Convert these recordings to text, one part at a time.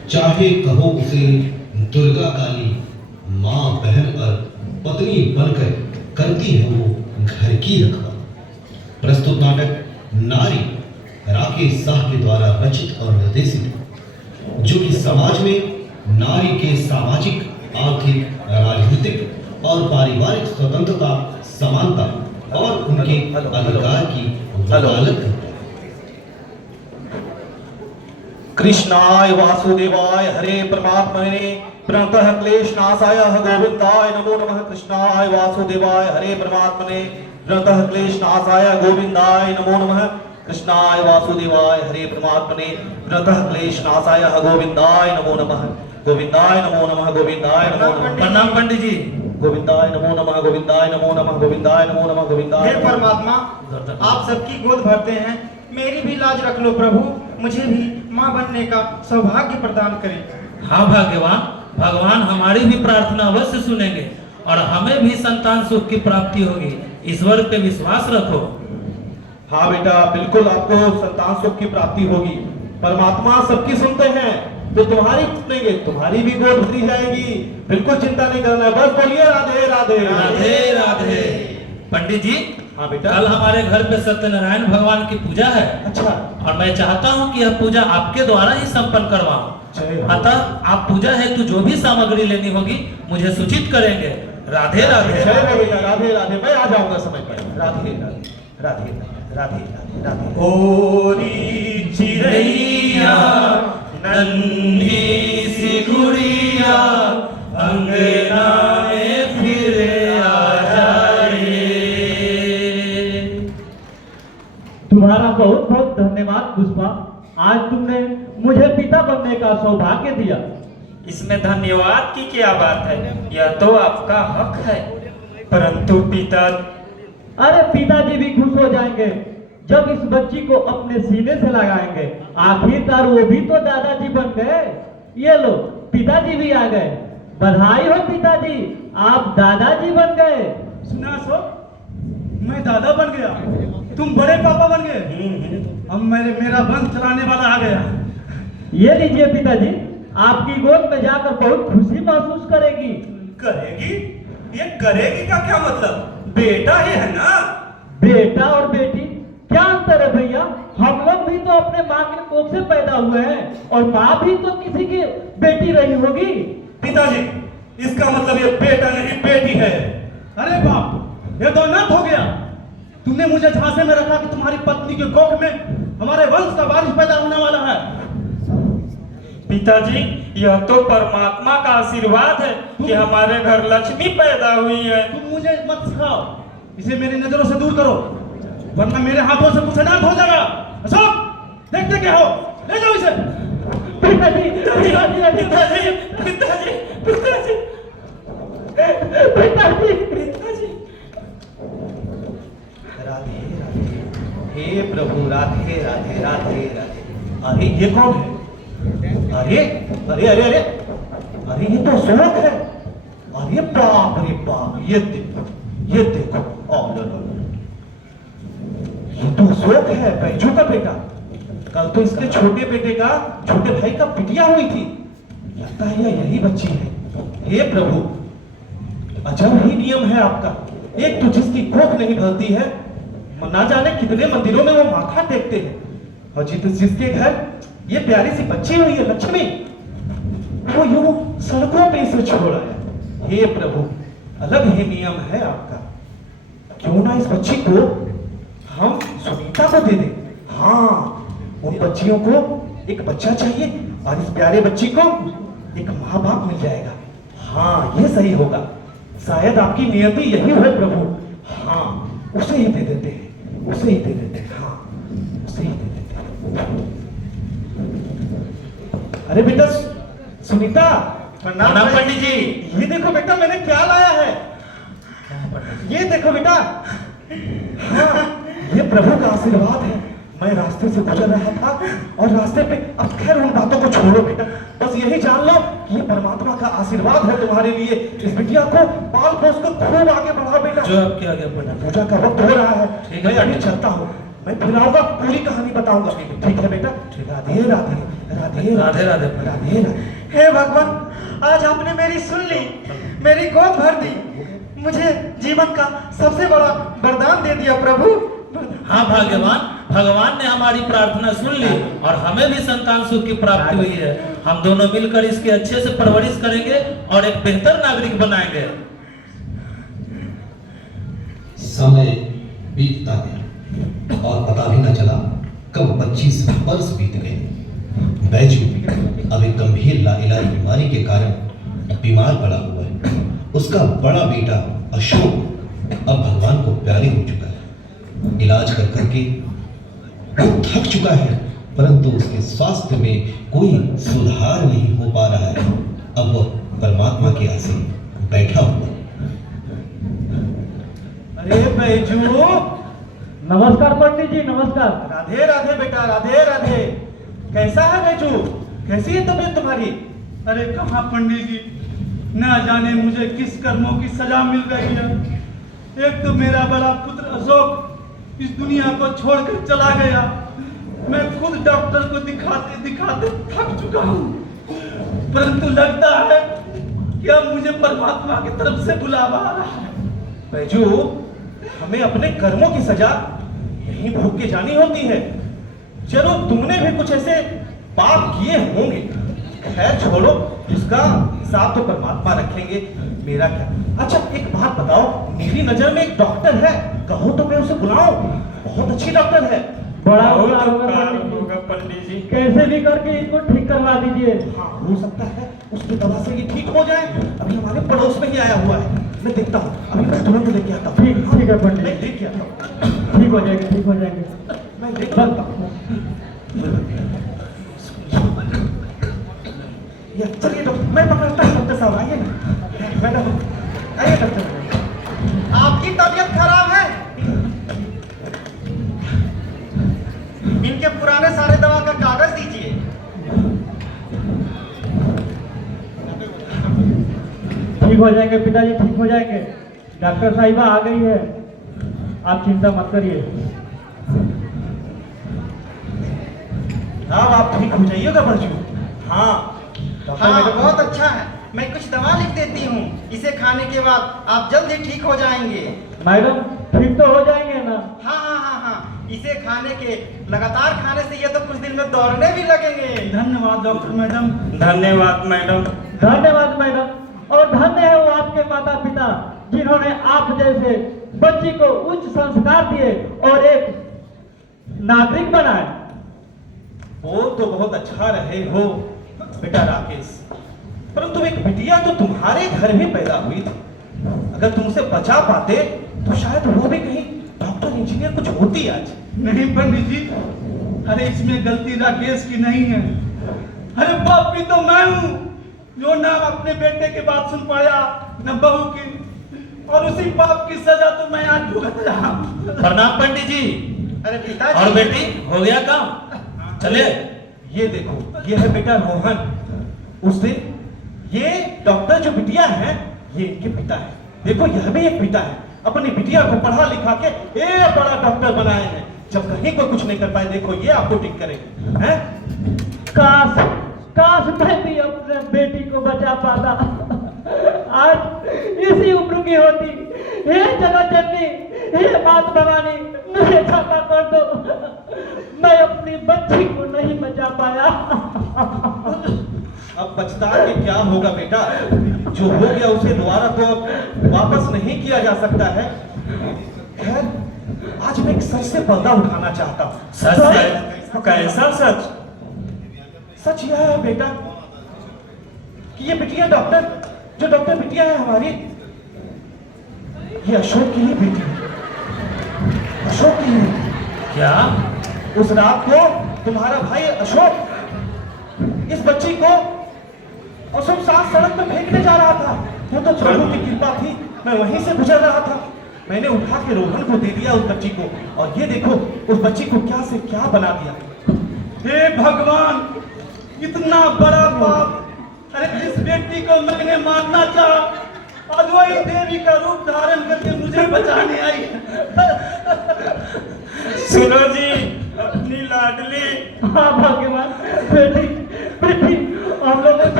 चाहे कहो उसे दुर्गा काली, माँ बहन और पत्नी बनकर करती है वो घर की रखवाली। प्रस्तुत नाटक नारी राकेश शाह के द्वारा रचित और निर्देशित, जो कि समाज में नारी के सामाजिक, आर्थिक, राजनीतिक और पारिवारिक स्वतंत्रता, समानता और उनके अधिकार की वकालत करता है। कृष्णाय वासुदेवाय हरे परमात्मने प्रणतः क्लेशनाशाय गोविंदाय नमो नमः। कृष्णाय वासुदेवाय हरे परमात्मने प्रणतः क्लेशनाशाय गोविंदाय नमो नमः। कृष्णाय वासुदेवाय हरे परमात्मने प्रणतः क्लेशनाशाय गोविंदाय नमो नमः। गोविंदाय नमो नमः। गोविंदाय नमो नमः। प्रणाम पंडित जी। गोविंदाय नमो नमः। गोविंदाय नमो नमः। गोविंदाय नमो नमः। गोविंदाय हे परमात्मा, आप सबकी गोद भरते हैं, मेरी भी लाज रख लो प्रभु। मुझे भी माँ बनने का सौभाग्य प्रदान करें। हाँ भाग्यवान, भगवान हमारी भी प्रार्थना अवश्य सुनेंगे और हमें भी संतान सुख की प्राप्ति होगी। ईश्वर पे विश्वास रखो। हाँ बेटा, बिल्कुल आपको संतान सुख की प्राप्ति होगी। परमात्मा सबकी सुनते हैं, तो तुम्हारी सुनेंगे, तुम्हारी भी गोद भरी जाएगी। बिल्कुल चिंता नहीं करना है, बस बोलिए राधे राधे राधे राधे। पंडित जी, हाँ बेटा। कल हमारे घर पे सत्यनारायण भगवान की पूजा है। अच्छा, और मैं चाहता हूँ कि यह पूजा आपके द्वारा ही संपन्न करवाऊं। अतः आप पूजा हेतु जो भी सामग्री लेनी होगी मुझे सूचित करेंगे। राधे राधे। जय हो बेटा, राधे राधे। मैं आ जाऊंगा समय पर। राधे राधे राधे राधे राधे राधे। ओरी चिड़ैया नन्ही सी गुड़िया अंगना में फिर आ जाए। तुम्हारा बहुत बहुत धन्यवाद पुष्पा। आज तुमने मुझे पिता बनने का सौभाग्य दिया। इसमें धन्यवाद की क्या बात है, यह तो आपका हक है। परंतु पिता, अरे पिताजी भी खुश हो जाएंगे जब इस बच्ची को अपने सीने से लगाएंगे। आखिरकार वो भी तो दादाजी बन गए। ये लो, पिताजी भी आ गए। बधाई हो पिताजी, आप दादाजी बन गए। सुना सो, मैं दादा बन गया, तुम बड़े पापा बन गए। अब मेरा वंश चलाने वाला आ गया। ये लीजिए पिताजी, आपकी गोद में जाकर बहुत खुशी महसूस करेगी। करेगी? ये करेगी का क्या मतलब? बेटा ही है ना। बेटा और बेटी क्या अंतर है भैया? हम लोग भी तो अपने माँ के कोख से पैदा हुए हैं और माँ भी तो किसी की बेटी रही होगी। पिताजी, इसका मतलब ये बेटा नहीं बेटी है। अरे बाप, ये तो अनर्थ हो गया। तुमने मुझे झांसे में रखा कि तुम्हारी पत्नी के कोख में हमारे वंश का वारिस पैदा होने वाला है। पिताजी, यह तो परमात्मा का आशीर्वाद है कि हमारे घर लक्ष्मी पैदा हुई है। तुम मुझे मत सिखाओ, इसे मेरी नजरों से दूर करो, वरना मेरे हाथों से कुछ अनर्थ हो जाएगा। अशोक, देखते क्या हो, ले जाओ इसे। पिताजी, पिताजी, पिताजी, पिताजी, पिताजी, पिताजी, पिताजी। राधे राधे। हे प्रभु, राधे राधे राधे राधे। अरे ये कौन है? अरे अरे अरे अरे अरे, ये तो अशोक है। अरे बाप रे बाप, ये देखो, ये देखो। लो लो, ये तो अशोक है, बैजू का बेटा। कल तो इसके छोटे बेटे का, छोटे भाई का पिटिया हुई थी। लगता है यही बच्ची है। हे प्रभु, अजब ही नियम है आपका। एक तो जिसकी कोख नहीं भरती है, ना जाने कितने मंदिरों में वो माथा टेकते हैं, और जिसके घर ये प्यारी सी बच्ची हुई है लक्ष्मी, वो यूं सड़कों पे इसे छोड़ा है। हे प्रभु, अलग ही नियम है आपका। क्यों ना इस बच्ची को हम सुनीता को दे दें। हाँ, उन बच्चियों को एक बच्चा चाहिए और इस प्यारे बच्ची को एक माँ बाप मिल जाएगा। हाँ, ये sही होगा। शायद आपकी नियति यही हो प्रभु। हाँ, उसे ही दे देते हैं, उसे ही दे देते हैं। हाँ, उसे ही दे देते हैं। अरे बेटा सुनीता, प्रणाम पंडित जी। ये देखो बेटा, मैंने क्या लाया है। ये देखो बेटा। हाँ, ये प्रभु का आशीर्वाद है। मैं रास्ते से गुजर रहा था और रास्ते पे, अब खैर उन बातों को छोड़ो बेटा, बस यही जान लो कि ये परमात्मा का आशीर्वाद है तुम्हारे लिए। इस बिटिया को पाल पोस कर खूब आगे बढ़ाओ बेटा। जो अब किया गया पंडित। पूजा का वक्त हो रहा है, ठीक है, मैं अभी चलता हूँ। मैं फिर आऊंगा, पूरी कहानी बताऊंगा। ठीक है बेटा, राधे राधे राधे राधे राधे। राधे राधे। हे भगवान, आज आपने मेरी सुन ली, मेरी गोद भर दी, मुझे जीवन का सबसे बड़ा वरदान दे दिया प्रभु। हाँ भाग्यवान, भगवान ने हमारी प्रार्थना सुन ली और हमें भी संतान सुख की प्राप्ति हुई है। हम दोनों मिलकर इसकी अच्छे से परवरिश करेंगे और एक बेहतर नागरिक बनाएंगे। समय बीतता गया और पता भी न चला कब 25 वर्ष बीत गए। बैजू अब एक गंभीर लाइलाज बीमारी के कारण बीमार पड़ा हुआ है। उसका बड़ा बेटा अशोक अब भगवान को प्यारे हो चुका है। इलाज कर करके वो थक चुका है, परंतु उसके स्वास्थ्य में कोई सुधार नहीं हो पा रहा है। अब वह परमात्मा के आसे बैठा हुआ है। अरे बैजू, नमस्कार पंडित जी, नमस्कार। राधे राधे बेटा, राधे राधे। कैसा है बैजू? कैसी है तबीयत तुम्हारी? अरे कहाँ पंडित जी, ना जाने मुझे किस कर्मों की सजा मिल रही है। एक तो मेरा बड़ा पुत्र अशोक इस दुनिया को छोड़कर चला गया। मैं खुद डॉक्टर को दिखाते दिखाते थक चुका हूँ, परंतु लगता है कि अब मुझे परमात्मा की तरफ से बुलावा आ रहा है। बैजू, हमें अपने कर्मों की सजा यहीं भोग के जानी होती है। चलो, तुमने भी कुछ ऐसे पाप किए होंगे, खैर छोड़ो, उसका हिसाब तो परमात्मा रखेंगे, मेरा क्या। अच्छा एक बात बताओ, मेरी नजर में एक डॉक्टर है, कहो तो मैं उसे बुलाऊं? बहुत अच्छी डॉक्टर है। बड़ा बहुत उपकार होगा उपकार पंडित जी। होगा पंडित जी। कैसे भी करके इसको ठीक करवा दीजिए। हाँ, हो सकता है उसकी दवा से ये ठीक हो जाए। अभी हमारे पड़ोस में ही आया हुआ है, मैं देखता हूँ, अभी मैं तुरंत लेके आता हूँ। ठीक ठीक है पंडित मैं जी, लेके आता हूँ, ठीक हो जाएंगे, ठीक हो जाएंगे। मैं लेके आता हूँ। ये चलिए डॉक्टर, मैं पकड़ता हूँ। डॉक्टर साहब आइए ना, मैडम आइए डॉक्टर। आपकी तबीयत खराब है? इनके पुराने सारे दवा का कागज दीजिए। ठीक हो जाएंगे पिताजी, ठीक हो जाएंगे। डॉक्टर साहिबा आ गई है, आप चिंता मत करिए। अब आप ठीक हो जाइएगा बच्चू। हाँ डॉक्टर हाँ, मैडम, बहुत अच्छा है। मैं कुछ दवा लिख देती हूँ, इसे खाने के बाद आप जल्द ही ठीक हो जाएंगे। मैडम ठीक तो हो जाएंगे ना? हाँ हाँ हाँ हाँ, इसे खाने के लगातार खाने से ये तो कुछ दिन में दौड़ने भी लगेंगे। धन्यवाद डॉक्टर मैडम। धन्यवाद मैडम। धन्यवाद मैडम, और धन्य है वो आपके माता पिता जिन्होंने आप जैसे बच्ची को उच्च संस्कार दिए और एक नागरिक बनाए। बोल तो बहुत अच्छा रहे हो बेटा राकेश, परंतु एक बिटिया तो तुम्हारे घर में पैदा हुई थी। अगर तुम उसे बचा पाते तो शायद वो भी कहीं डॉक्टर इंजीनियर कुछ होती आज। नहीं पंडित जी, अरे इसमें गलती राकेश की नहीं है। अरे बाप भी तो मैं हूँ जो ना अपने बेटे की बात सुन पाया न बहू की, और उसी पाप की सजा तो मैं आज भुगत रहा हूँ। प्रणाम पंडित जी। अरे पिताजी। और बेटी, हो गया काम? चले। ये देखो, ये है बेटा रोहन। उस दिन ये डॉक्टर जो बिटिया है, ये इनके पिता है। देखो यह भी एक पिता है, अपनी बिटिया को पढ़ा लिखा के एक बड़ा डॉक्टर बनाए हैं। जब कहीं कोई कुछ नहीं कर पाए, देखो ये आपको ठीक करेंगे हैं? काश काश मैं भी अपने बेटी को बचा पाता। आज इसी उम्र की होती। हे जगत जननी, हे मात भवानी, मुझे क्षमा कर दो, मैं अपनी बच्ची को नहीं बचा पाया। अब पछता के क्या होगा बेटा, जो हो गया उसे दोबारा तो अब वापस नहीं किया जा सकता है। खैर, आज मैं एक सच से पर्दा उठाना चाहता हूँ। सच से? कैसा सच? सच यह है बेटा कि ये बिटिया डॉक्टर, जो डॉक्टर बिटिया है हमारी, ये अशोक की ही बेटी है। अशोक की ही। क्या? उस रात को तुम्हारा भाई अशोक इस बच्ची को अशोक साथ सड़क पे फेंकने जा रहा था। वो तो प्रभु की कृपा थी, मैं वहीं से गुजर रहा था। मैंने उठा के रोहन को दे दिया उस बच्ची को, और ये देखो उस बच्ची को क्या से क्या बना दिया। हे भगवान, इतना बड़ा पाप! अरे जिस बेटी को मैंने मारना चाहा, आज वही देवी का रूप धारण करके मुझे बचाने आई है। सुनो जी, अपनी लाडली। हाँ भाग्यवान बेटी,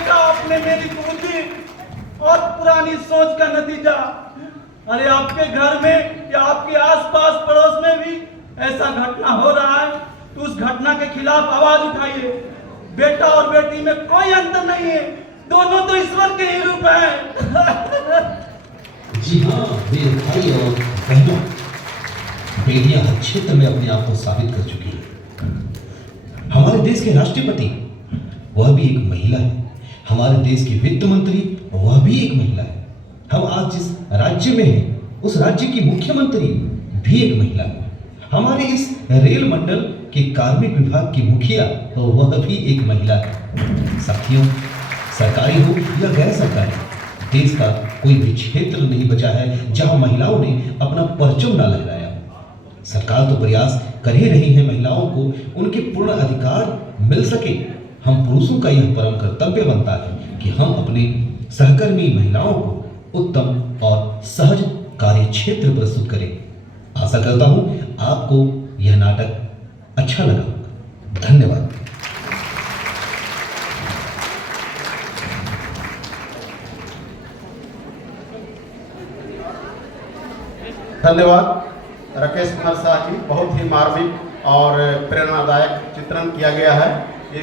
देखा आपने मेरी बुद्धि और पुरानी सोच का नतीजा। अरे आपके घर में या आपके आसपास पड़ोस में भी ऐसा घटना हो रहा है तो उस घटना के खिलाफ आवाज उठाइए। बेटा और बेटी में कोई अंतर नहीं है, दोनों तो ईश्वर के ही रूप हैं। जी हाँ मेरे भाई और बहनों, बेटियां हर क्षेत्र में अपने आप को साबित कर चुकी हैं। हमारे देश के राष्ट्रपति वह भी एक महिला है, हमारे देश की वित्त मंत्री वह भी एक महिला है, हम आज जिस राज्य में हैं उस राज्य की मुख्यमंत्री भी एक महिला है, हमारे इस रेल मंडल के कार्मिक विभाग की मुखिया वह भी एक महिला है। साथियों, सरकारी हो या गैर सरकारी, देश का कोई भी क्षेत्र नहीं बचा है जहां महिलाओं ने अपना परचम ना लहराया। सरकार तो प्रयास कर ही रही है महिलाओं को उनके पूर्ण अधिकार मिल सके। हम पुरुषों का यह परम कर्तव्य बनता है कि हम अपने सहकर्मी महिलाओं को उत्तम और सहज कार्य क्षेत्र प्रस्तुत करें। आशा करता हूं आपको यह नाटक अच्छा लगा होगा। धन्यवाद। धन्यवाद राकेश कुमार शाह जी, बहुत ही मार्मिक और प्रेरणादायक चित्रण किया गया है।